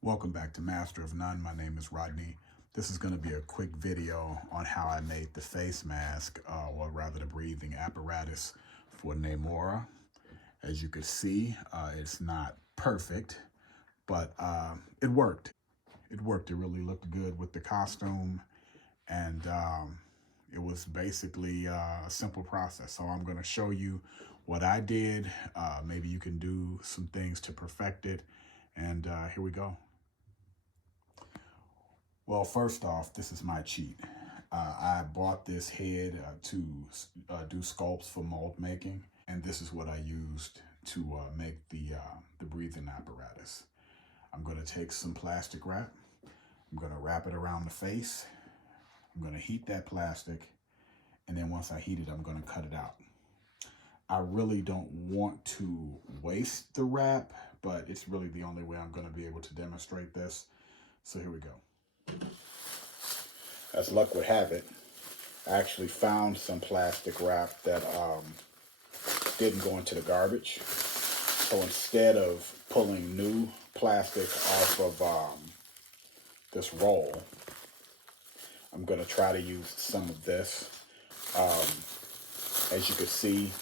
Welcome back to Master of None. My name is Rodney. This is going to be a quick video on how I made the face mask, or rather the breathing apparatus for Namora. As you can see, it's not perfect, but it worked. It worked. It really looked good with the costume, and it was basically a simple process. So I'm going to show you what I did. Maybe you can do some things to perfect it, and here we go. Well, first off, this is my cheat. I bought this head to do sculpts for mold making, and this is what I used to make the breathing apparatus. I'm going to take some plastic wrap. I'm going to wrap it around the face. I'm going to heat that plastic, and then once I heat it, I'm going to cut it out. I really don't want to waste the wrap, but it's really the only way I'm going to be able to demonstrate this. So here we go. As luck would have it, I actually found some plastic wrap that didn't go into the garbage. So instead of pulling new plastic off of this roll, I'm going to try to use some of this. As you can see,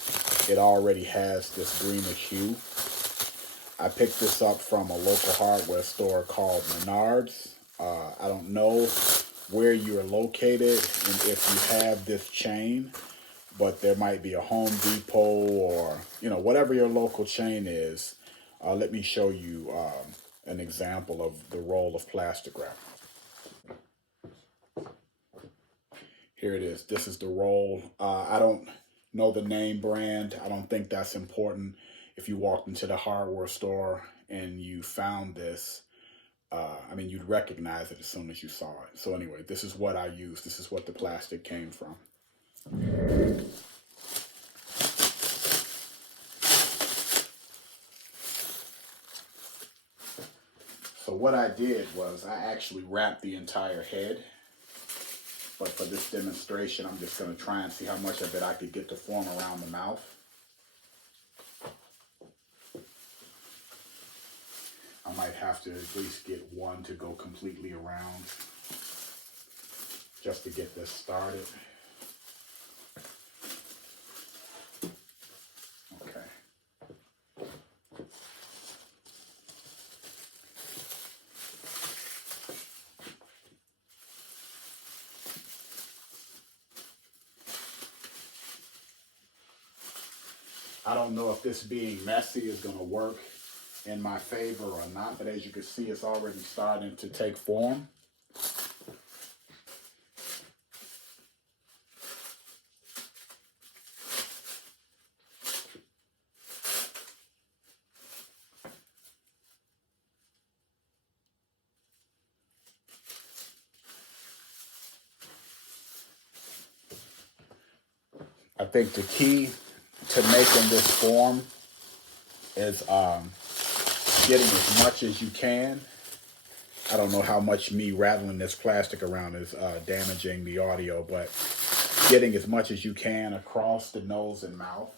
it already has this greenish hue. I picked this up from a local hardware store called Menards. I don't know where you're located and if you have this chain, but there might be a Home Depot or, whatever your local chain is. Let me show you an example of the roll of plastic wrap. Here it is. This is the roll. I don't know the name brand. I don't think that's important. If you walked into the hardware store and you found this, you'd recognize it as soon as you saw it. So anyway, this is what I used. This is what the plastic came from. So what I did was I actually wrapped the entire head. But for this demonstration, I'm just going to try and see how much of it I could get to form around the mouth. I might have to at least get one to go completely around just to get this started. Okay. I don't know if this being messy is going to work in my favor or not, but as you can see, it's already starting to take form. I think the key to making this form is getting as much as you can. I don't know how much me rattling this plastic around is damaging the audio, but getting as much as you can across the nose and mouth.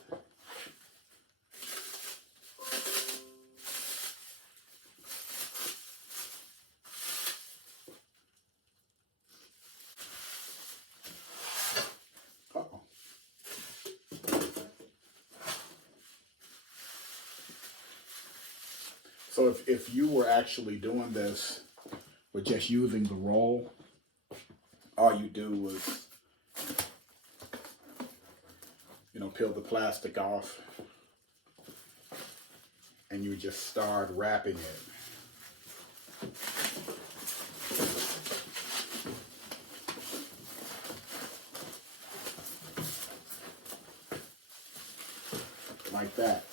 Uh-oh. So if you were actually doing this with just using the roll, all you do was, peel the plastic off and you just start wrapping it. Like that.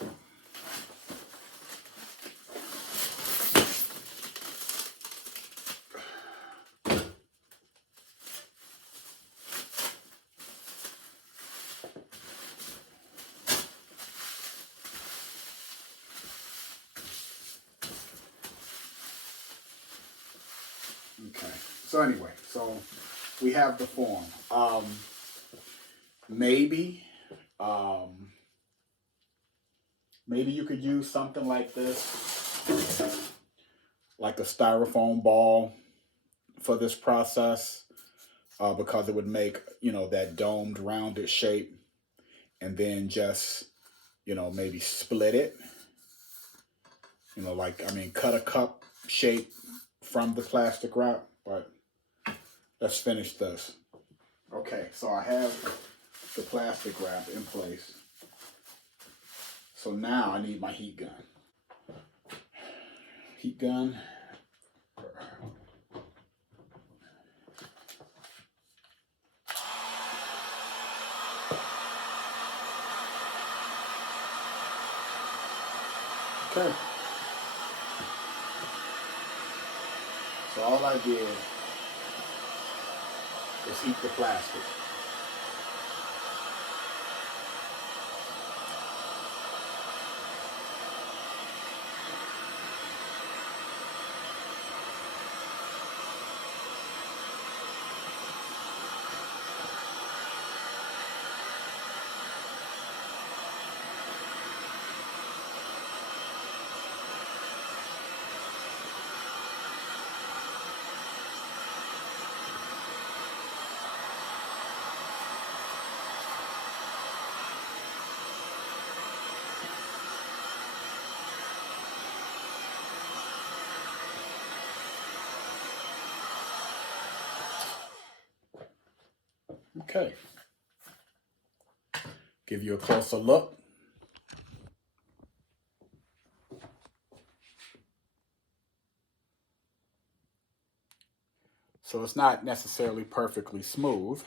Okay, so anyway, so we have the form. Maybe you could use something like this like a styrofoam ball for this process, because it would make, that domed, rounded shape, and then just, maybe split it, cut a cup shape from the plastic wrap. But let's finish this. Okay, so I have the plastic wrap in place. So now I need my heat gun. Heat gun. Okay. So all I did was heat the plastic. Okay. Give you a closer look. So it's not necessarily perfectly smooth,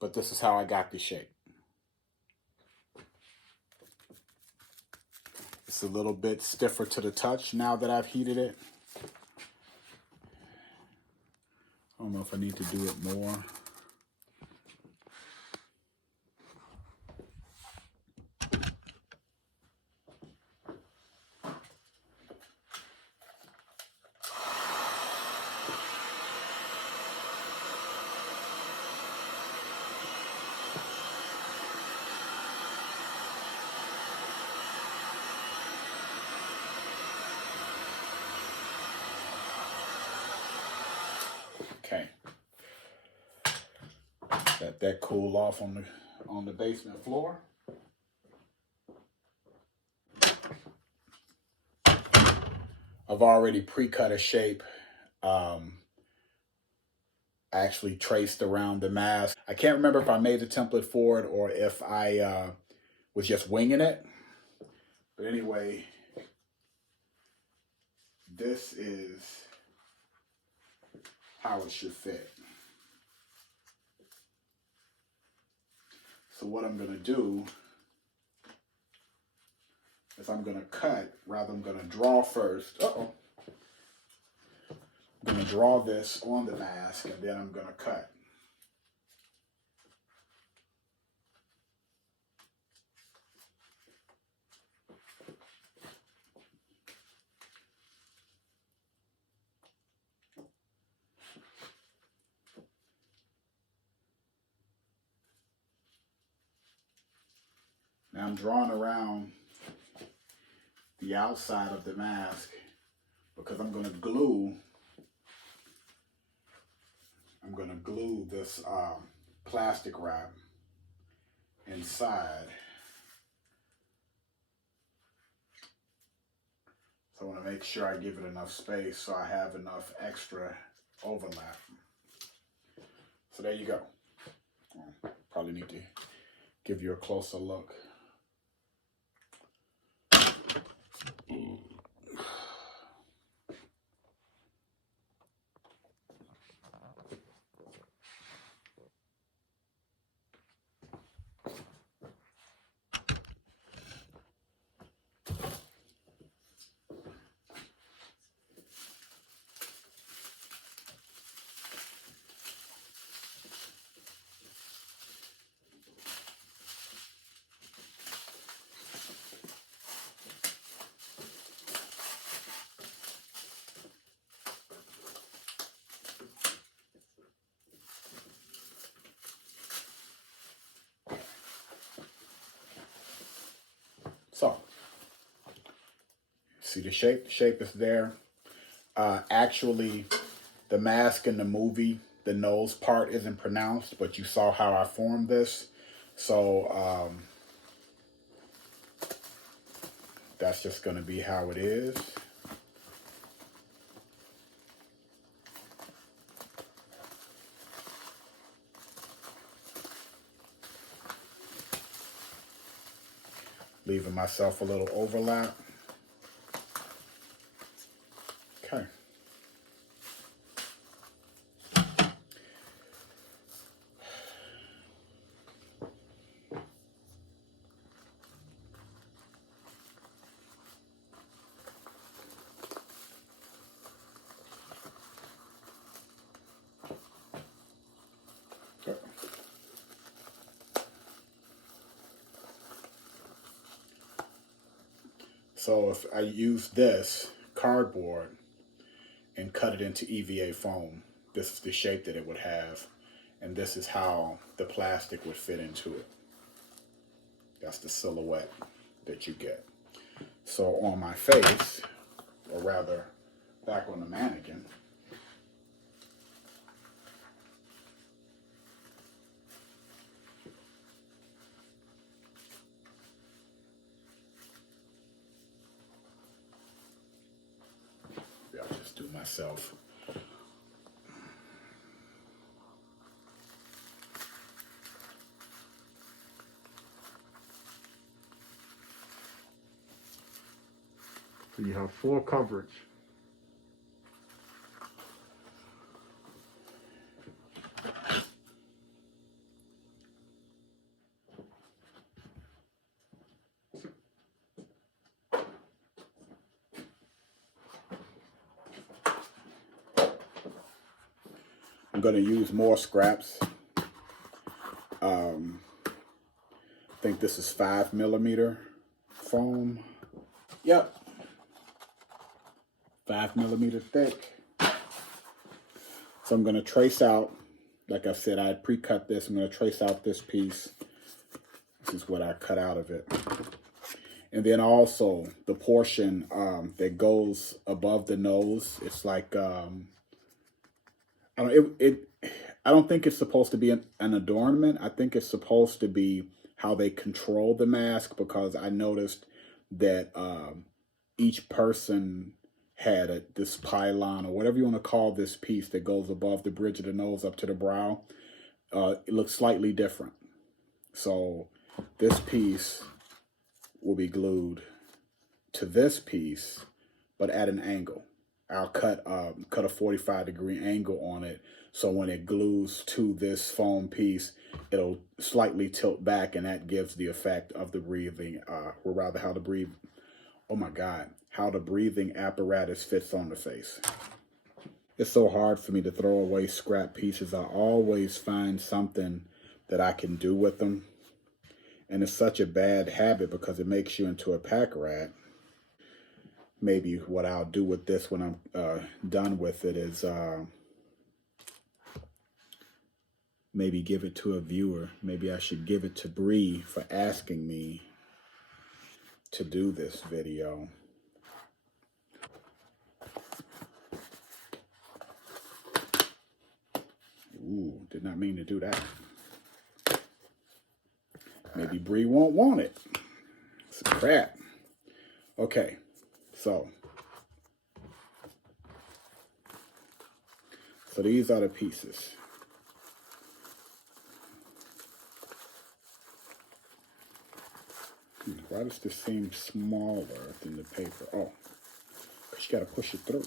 but this is how I got the shape. It's a little bit stiffer to the touch now that I've heated it. I don't know if I need to do it more. Okay. Let that cool off on the basement floor. I've already pre-cut a shape. I actually traced around the mask. I can't remember if I made a template for it or if I was just winging it. But anyway, this is how it should fit. So what I'm gonna do is I'm gonna cut, I'm gonna draw first. I'm gonna draw this on the mask and then I'm gonna cut. Now I'm drawing around the outside of the mask because I'm gonna glue this plastic wrap inside. So I want to make sure I give it enough space so I have enough extra overlap. So there you go. Probably need to give you a closer look. See the shape? The shape is there. Actually, the mask in the movie, the nose part isn't pronounced, but you saw how I formed this. So that's just going to be how it is. Leaving myself a little overlap. Okay. So if I use this cardboard and cut it into EVA foam, this is the shape that it would have, and this is how the plastic would fit into it. That's the silhouette that you get. So on my face, or rather back on the mannequin, I'll just do myself. So you have full coverage. I'm going to use more scraps. I think this is 5mm foam. Yep. 5mm thick. So I'm going to trace out, like I said, I pre-cut this. I'm going to trace out this piece. This is what I cut out of it. And then also the portion that goes above the nose. It's like, I don't think it's supposed to be an adornment. I think it's supposed to be how they control the mask, because I noticed that each person had this pylon, or whatever you want to call this piece that goes above the bridge of the nose up to the brow. It looks slightly different. So this piece will be glued to this piece, but at an angle. I'll cut a 45-degree angle on it, so when it glues to this foam piece, it'll slightly tilt back, and that gives the effect of the breathing, or rather how the breathing apparatus fits on the face. It's so hard for me to throw away scrap pieces. I always find something that I can do with them, and it's such a bad habit because it makes you into a pack rat. Maybe what I'll do with this when I'm done with it is maybe give it to a viewer. Maybe I should give it to Bree for asking me to do this video. Ooh, did not mean to do that. Maybe Bree won't want it. It's crap. Okay, so these are the pieces. Why does this seem smaller than the paper? Oh, because you got to push it through.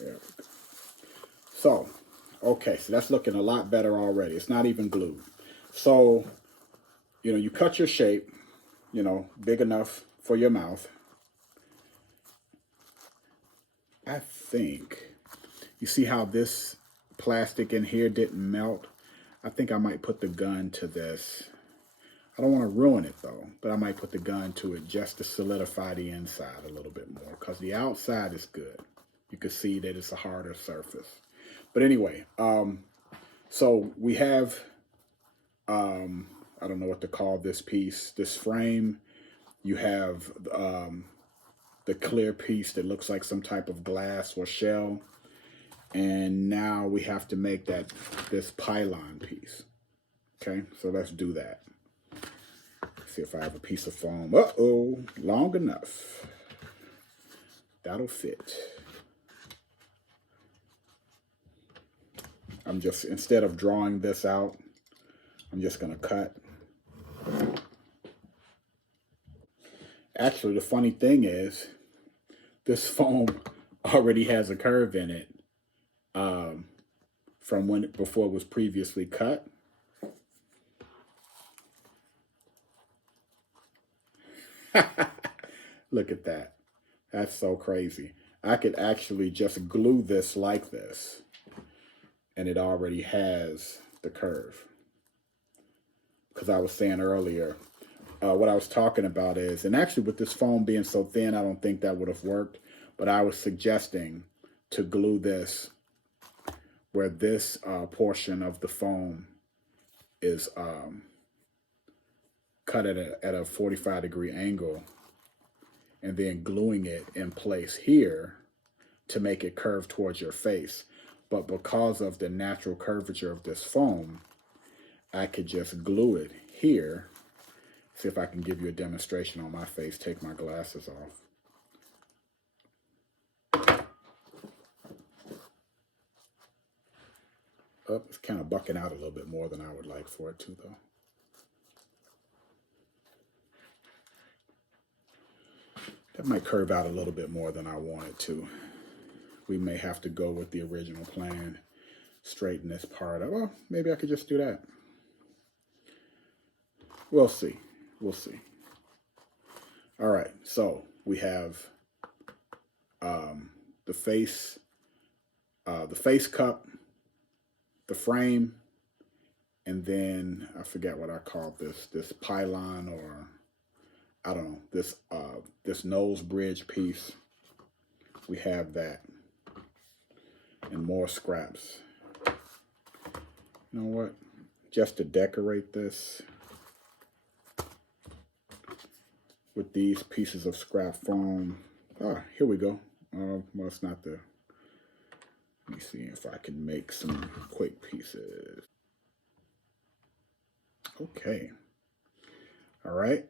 There we go. So, okay, so that's looking a lot better already. It's not even glued. So, you cut your shape, big enough for your mouth. I think, you see how this plastic in here didn't melt? I think I might put the gun to this. I don't want to ruin it though, but I might put the gun to it just to solidify the inside a little bit more, because the outside is good. You can see that it's a harder surface. But anyway, so we have, I don't know what to call this piece, this frame, you have the clear piece that looks like some type of glass or shell. And now we have to make this pylon piece. Okay, so let's do that. See if I have a piece of foam. Uh-oh, long enough. That'll fit. I'm just, instead of drawing this out, I'm just gonna cut. Actually, the funny thing is, this foam already has a curve in it from before it was previously cut. Look at that. That's so crazy. I could actually just glue this like this, and it already has the curve. Because I was saying earlier, what I was talking about is, and actually with this foam being so thin, I don't think that would have worked, but I was suggesting to glue this where this portion of the foam is cut at a 45-degree angle, and then gluing it in place here to make it curve towards your face. But because of the natural curvature of this foam, I could just glue it here. See if I can give you a demonstration on my face. Take my glasses off. Oh, it's kind of bucking out a little bit more than I would like for it to, though. That might curve out a little bit more than I want it to. We may have to go with the original plan, straighten this part up. Well, maybe I could just do that. We'll see. We'll see. All right, so we have the face cup, the frame, and then I forget what I called this pylon, or I don't know, this nose bridge piece. We have that, and more scraps. You know what? Just to decorate this with these pieces of scrap foam. Ah, here we go. Well, it's not the. Let me see if I can make some quick pieces. Okay. All right.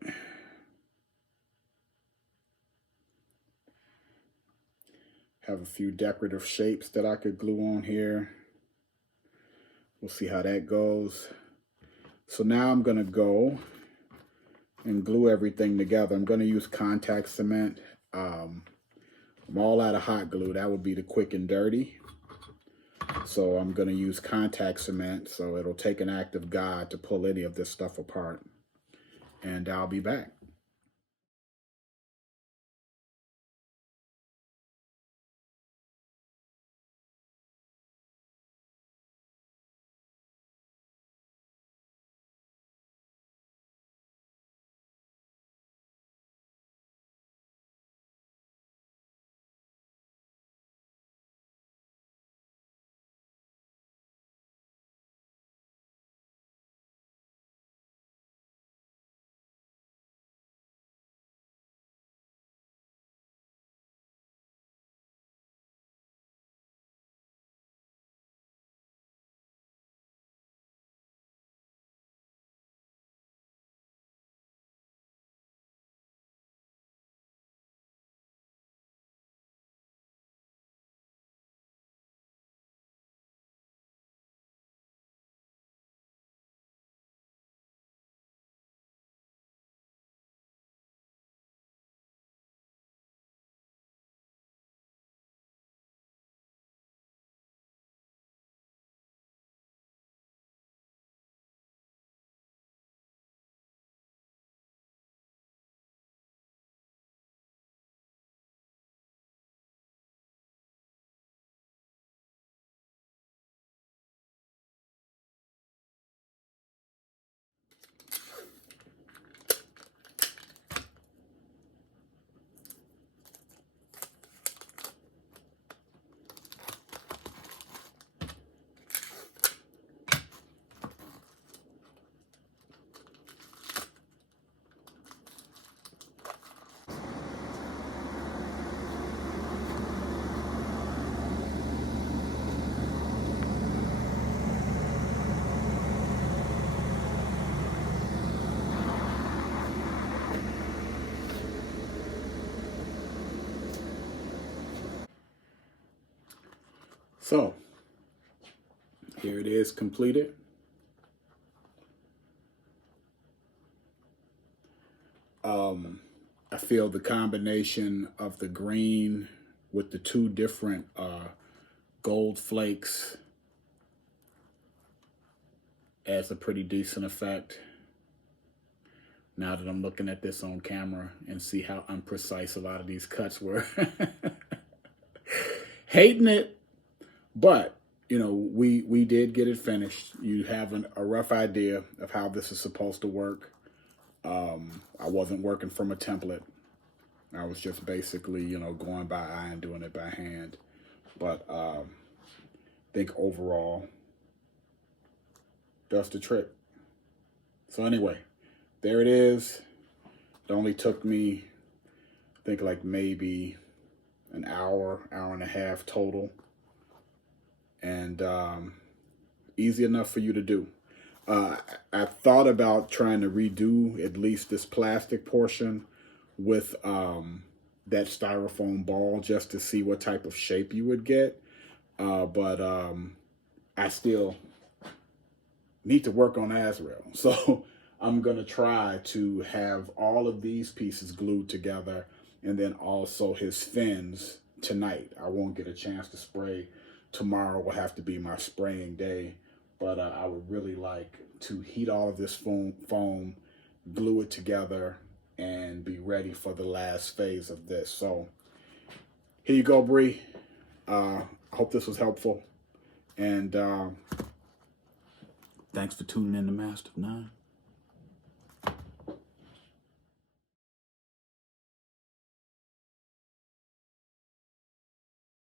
Have a few decorative shapes that I could glue on here. We'll see how that goes. So now I'm going to go and glue everything together. I'm going to use contact cement. I'm all out of hot glue. That would be the quick and dirty. So I'm going to use contact cement, so it'll take an act of God to pull any of this stuff apart. And I'll be back. So here it is completed. I feel the combination of the green with the two different gold flakes adds a pretty decent effect. Now that I'm looking at this on camera and see how imprecise a lot of these cuts were. Hating it, but you know, we did get it finished. You have a rough idea of how this is supposed to work. I wasn't working from a template. I was just basically, you know, going by eye and doing it by hand. But I think overall, does the trick. So anyway, there it is. It only took me, I think, like maybe an hour and a half total. And easy enough for you to do. I thought about trying to redo at least this plastic portion with that styrofoam ball just to see what type of shape you would get. But I still need to work on Azrael. So I'm going to try to have all of these pieces glued together and then also his fins tonight. I won't get a chance to spray. Tomorrow will have to be my spraying day. But I would really like to heat all of this foam, glue it together, and be ready for the last phase of this. So here you go, Bree. I hope this was helpful. And thanks for tuning in to Master of None.